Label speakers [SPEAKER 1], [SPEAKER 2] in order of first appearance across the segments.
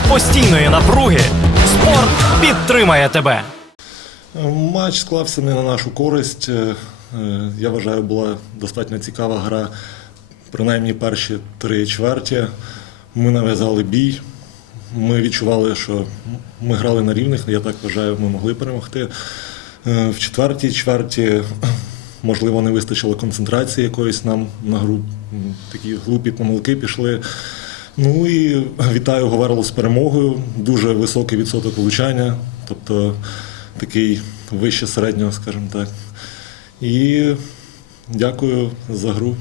[SPEAKER 1] серед постійної напруги спорт підтримає тебе.
[SPEAKER 2] Матч склався не на нашу користь. Е, е, Я вважаю, була достатньо цікава гра. Принаймні перші три чверті. Ми нав'язали бій. Ми відчували, що ми грали на рівних. Я так вважаю, ми могли перемогти. Е, В четвертій чверті, можливо, не вистачило концентрації якоїсь нам на гру. Такі глупі помилки пішли. Ну і вітаю Говерло з перемогою. Дуже високий відсоток влучання, тобто такий вище середнього, скажімо так. І дякую за гру.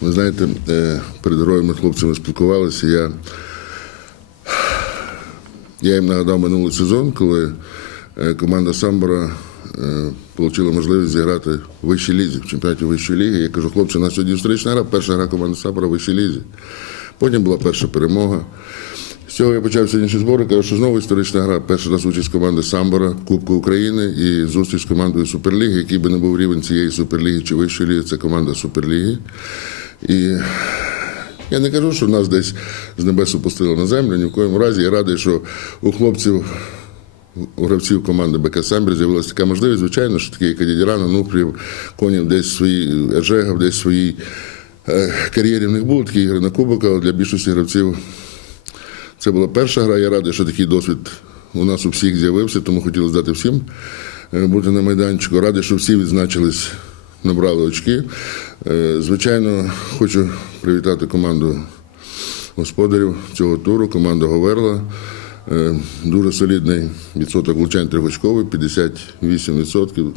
[SPEAKER 3] Ви знаєте, е, перед героями хлопцями спілкувалися. Я, я їм нагадав минулий сезон, коли е, команда Самбора е, отримала можливість зіграти в вищій лізі, в чемпіонаті вищої ліги. Я кажу, хлопці, у нас сьогодні історична гра, перша гра команди Самбора в вищій лізі. Потім була перша перемога. З цього я почав сьогоднішні збори, кажу, що знову історична гра. Перша нас участь команди Самбора, Кубку України і зустріч з командою Суперліги, який би не був рівень цієї Суперліги чи вищої ліги, це команда Суперліги. І я не кажу, що нас десь з небес опустили на землю, ні в коєму разі. Я радий, що у хлопців, у гравців команди БК Самбір з'явилася така можливість, звичайно, що такі як Дідірана, Нупрів, Конів десь свої Ержегав, десь своїй е, кар'єрі в них були такі ігри на кубок, для більшості гравців це була перша гра. Я радий, що такий досвід у нас у всіх з'явився, тому хотілося дати всім е, бути на майданчику. Радий, що всі відзначились, набрали очки. Е, Звичайно, хочу привітати команду господарів цього туру, команду Говерла. Е, Дуже солідний відсоток влучань трьохочковий, 58%.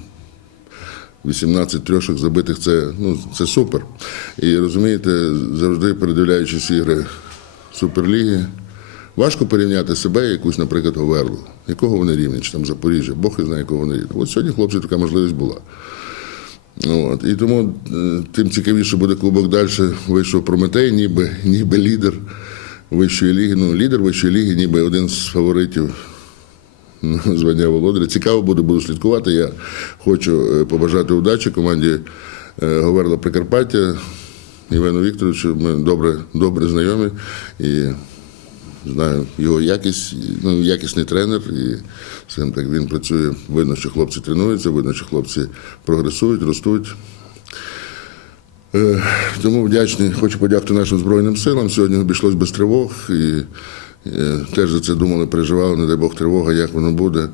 [SPEAKER 3] 18 трьошок забитих це, ну, це супер. І розумієте, завжди передивляючись ігри Суперліги, важко порівняти себе якусь, наприклад, Говерлу, якого вони рівні, чи там Запоріжжя, Бог і знає, якого вони рівні. От сьогодні хлопці така можливість була. От. І тому е, тим цікавіше буде кубок далі. Вийшов Прометей, ніби, ніби лідер вищої ліги. Ну, лідер вищої ліги, ніби один з фаворитів звання володаря. Цікаво буде, буду слідкувати. Я хочу е, побажати удачі команді е, Говерла Прикарпаття. Івану Вікторовичу, ми добре, добре знайомі і знаю його якість, ну, якісний тренер. І скажімо так, він працює. Видно, що хлопці тренуються, видно, що хлопці прогресують, ростуть. Е, Тому вдячний, хочу подякувати нашим Збройним силам. Сьогодні обійшлось без тривог. І теж за це думали, переживали, не дай Бог тривога, як воно буде.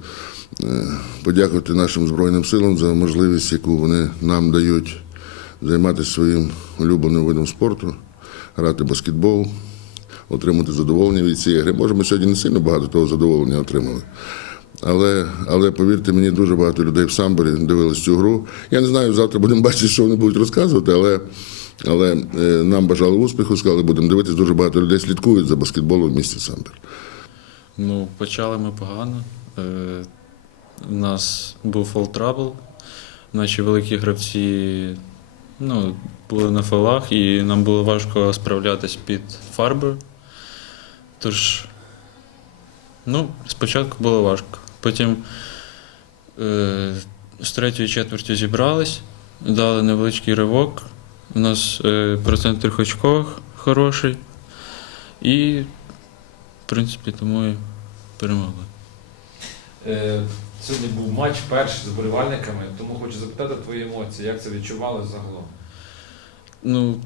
[SPEAKER 3] Е, Подякувати нашим Збройним силам за можливість, яку вони нам дають займатися своїм улюбленим видом спорту, грати баскетбол, отримати задоволення від цієї гри. Може, ми сьогодні не сильно багато того задоволення отримали. Але, але повірте мені, дуже багато людей в самборі дивились цю гру. Я не знаю, завтра будемо бачити, що вони будуть розказувати, але, але е, нам бажали успіху, сказали, будемо дивитися. Дуже багато людей слідкують за баскетболом в місті Самбір.
[SPEAKER 4] Ну, почали ми погано. Е, У нас був фол-трабл. Наші великі гравці ну, були на фолах, і нам було важко справлятись під фарбою. Тож, ну, спочатку було важко. Потім е, з третьої четверті зібрались, дали невеличкий ривок. У нас е, процент трьохочкових хороший. І, в принципі, тому і перемогли.
[SPEAKER 5] Е, Сьогодні був матч перший з вболівальниками, тому хочу запитати твої емоції, як це відчували загалом?
[SPEAKER 4] Ну,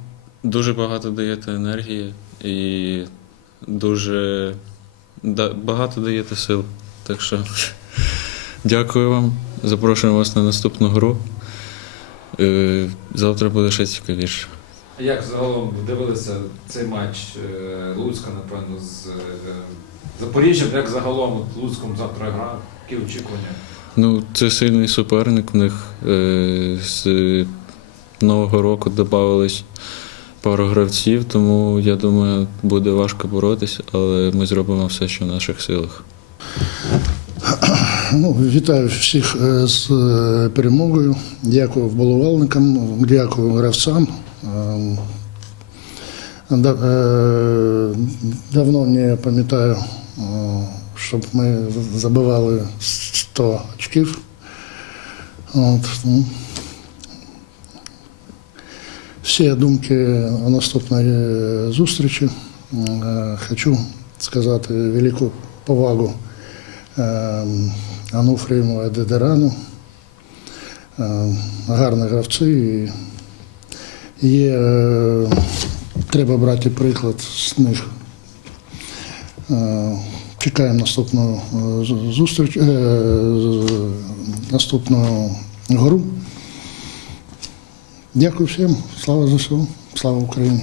[SPEAKER 4] дуже багато даєте енергії і дуже багато даєте сил. Так що дякую вам. Запрошуємо вас на наступну гру. Е, Завтра буде ще цікавіше.
[SPEAKER 5] А Як загалом дивилися цей матч е, Луцька, напевно, з е, Запоріжжям, як загалом от Луцьком завтра гра, які очікування?
[SPEAKER 4] Ну, це сильний суперник. В них з Нового року додавались пару гравців, тому я думаю, буде важко боротися, але ми зробимо все, що в наших силах.
[SPEAKER 6] Ну, вітаю всіх е, з е, перемогою. Дякую вболівальникам, дякую гравцям. Ем, е, Давно не пам'ятаю, щоб ми забивали 100 очків. От, ну. Всі думки о наступної зустрічі. Хочу сказати велику повагу е, Ануфрієму Дедерану. Е, Гарні гравці. І є, е, треба брати приклад з них. Е, Чекаємо наступну зустріч, наступну гру. Дякую всім. Слава ЗСУ, слава Україні.